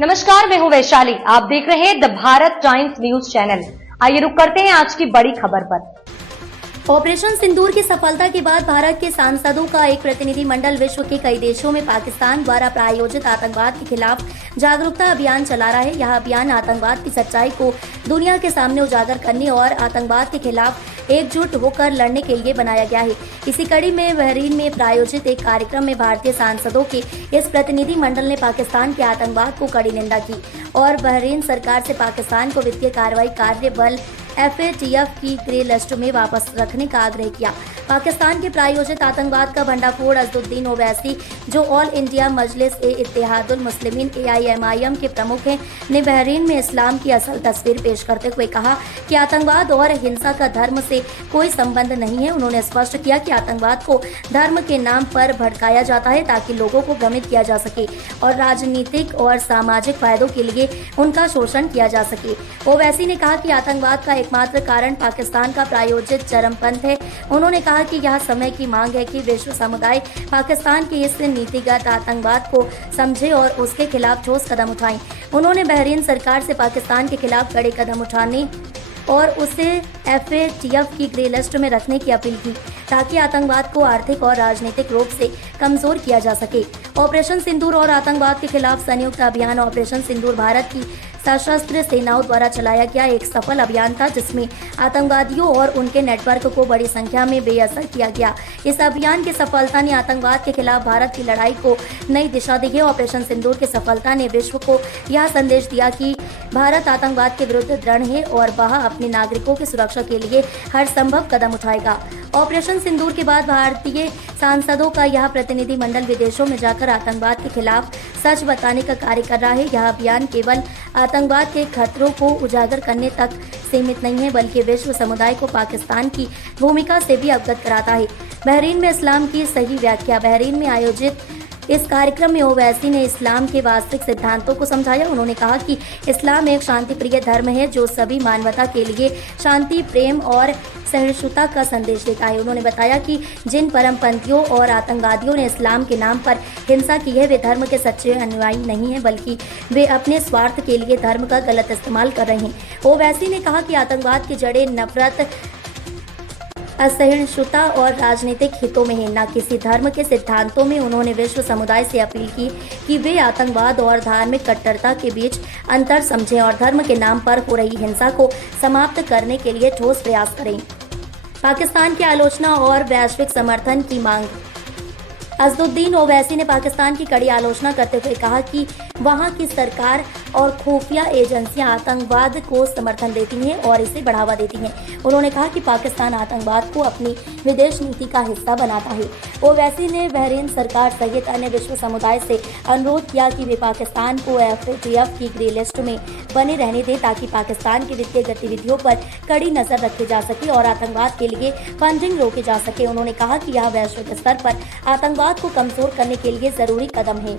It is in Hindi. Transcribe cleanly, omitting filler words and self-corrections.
नमस्कार, मैं हूं वैशाली। आप देख रहे हैं the Bharat times news channel. आइए रुक करते हैं आज की बड़ी खबर पर। ऑपरेशन सिंदूर की सफलता के बाद भारत के सांसदों का एक प्रतिनिधिमंडल विश्व के कई देशों में पाकिस्तान द्वारा प्रायोजित आतंकवाद के खिलाफ जागरूकता अभियान चला रहा है। यह अभियान आतंकवाद की सच्चाई को दुनिया के सामने उजागर करने और आतंकवाद के खिलाफ एकजुट होकर लड़ने के लिए बनाया गया है। इसी कड़ी में बहरीन में प्रायोजित एक कार्यक्रम में भारतीय सांसदों के इस प्रतिनिधिमंडल ने पाकिस्तान के आतंकवाद को कड़ी निंदा की और बहरीन सरकार से पाकिस्तान को वित्तीय कार्रवाई कार्य बल FATF की ग्रे लिस्ट में वापस रखने का आग्रह किया। पाकिस्तान के प्रायोजित आतंकवाद का भंडाफोड़ अज़दुद्दीन ओवैसी, जो ऑल इंडिया मजलिस-ए-इत्तेहादुल मुस्लिमीन AIMIM के प्रमुख हैं, ने बहरीन में इस्लाम की असल तस्वीर पेश करते हुए कहा कि आतंकवाद और हिंसा का धर्म से कोई संबंध नहीं है। उन्होंने स्पष्ट किया कि आतंकवाद को धर्म के नाम पर भड़काया जाता है ताकि लोगों को भ्रमित किया जा सके और राजनीतिक और सामाजिक फायदों के लिए उनका शोषण किया जा सके। ओवैसी ने कहा कि आतंकवाद का एकमात्र कारण पाकिस्तान का प्रायोजित चरमपंथ है। उन्होंने कहा कि यह समय की मांग है कि विश्व समुदाय पाकिस्तान के इस नीतिगत आतंकवाद को समझे और उसके खिलाफ ठोस कदम उठाएं। उन्होंने बहरीन सरकार से पाकिस्तान के खिलाफ कड़े कदम उठाने और उसे FATF की ग्रे लिस्ट में रखने की अपील की ताकि आतंकवाद को आर्थिक और राजनीतिक रूप से कमजोर किया जा सके। ऑपरेशन सिंदूर और आतंकवाद के खिलाफ संयुक्त अभियान ऑपरेशन सिंदूर भारत की सशस्त्र सेनाओं द्वारा चलाया गया एक सफल अभियान था, जिसमें आतंकवादियों और उनके नेटवर्क को बड़ी संख्या में बेअसर किया गया। इस अभियान की सफलता ने आतंकवाद के खिलाफ भारत की लड़ाई को नई दिशा दी है। ऑपरेशन सिंदूर की सफलता ने विश्व को यह संदेश दिया कि भारत आतंकवाद के विरुद्ध दृढ़ है और वह अपने नागरिकों की सुरक्षा के लिए हर संभव कदम उठाएगा। ऑपरेशन सिंदूर के बाद भारतीय सांसदों का यह प्रतिनिधिमंडल विदेशों में जाकर आतंकवाद के खिलाफ सच बताने का कार्य कर रहा है। यह अभियान केवल आतंकवाद के खतरों को उजागर करने तक सीमित नहीं है, बल्कि विश्व समुदाय को पाकिस्तान की भूमिका से भी अवगत कराता है। बहरीन में इस्लाम की सही व्याख्या। बहरीन में आयोजित इस कार्यक्रम में ओवैसी ने इस्लाम के वास्तविक सिद्धांतों को समझाया। उन्होंने कहा कि इस्लाम एक शांतिप्रिय धर्म है जो सभी मानवता के लिए शांति, प्रेम और सहिष्णुता का संदेश देता है। उन्होंने बताया कि जिन परमपंथियों और आतंकवादियों ने इस्लाम के नाम पर हिंसा की है, वे धर्म के सच्चे अनुयायी नहीं हैं, बल्कि वे अपने स्वार्थ के लिए धर्म का गलत इस्तेमाल कर रहे हैं। ओवैसी ने कहा कि आतंकवाद की जड़ें नफरत, असहिष्णुता और राजनीतिक हितों में है, न किसी धर्म के सिद्धांतों में। उन्होंने विश्व समुदाय से अपील की कि वे आतंकवाद और धार्मिक कट्टरता के बीच अंतर समझें और धर्म के नाम पर हो रही हिंसा को समाप्त करने के लिए ठोस प्रयास करें। पाकिस्तान की आलोचना और वैश्विक समर्थन की मांग। अज़दुद्दीन ओवैसी ने पाकिस्तान की कड़ी आलोचना करते हुए कहा कि वहां की सरकार और खुफिया एजेंसियां आतंकवाद को समर्थन देती हैं और इसे बढ़ावा देती हैं। उन्होंने कहा कि पाकिस्तान आतंकवाद को अपनी विदेश नीति का हिस्सा बनाता है। ओवैसी ने बहरीन सरकार सहित अन्य विश्व समुदाय से अनुरोध किया कि वे पाकिस्तान को FATF की ग्रे लिस्ट में बने रहने दें ताकि पाकिस्तान की वित्तीय गतिविधियों पर कड़ी नजर रखी जा सके और आतंकवाद के लिए फंडिंग रोकी जा सके। उन्होंने कहा कि यह वैश्विक स्तर पर आतंकवाद को कमजोर करने के लिए जरूरी कदम है।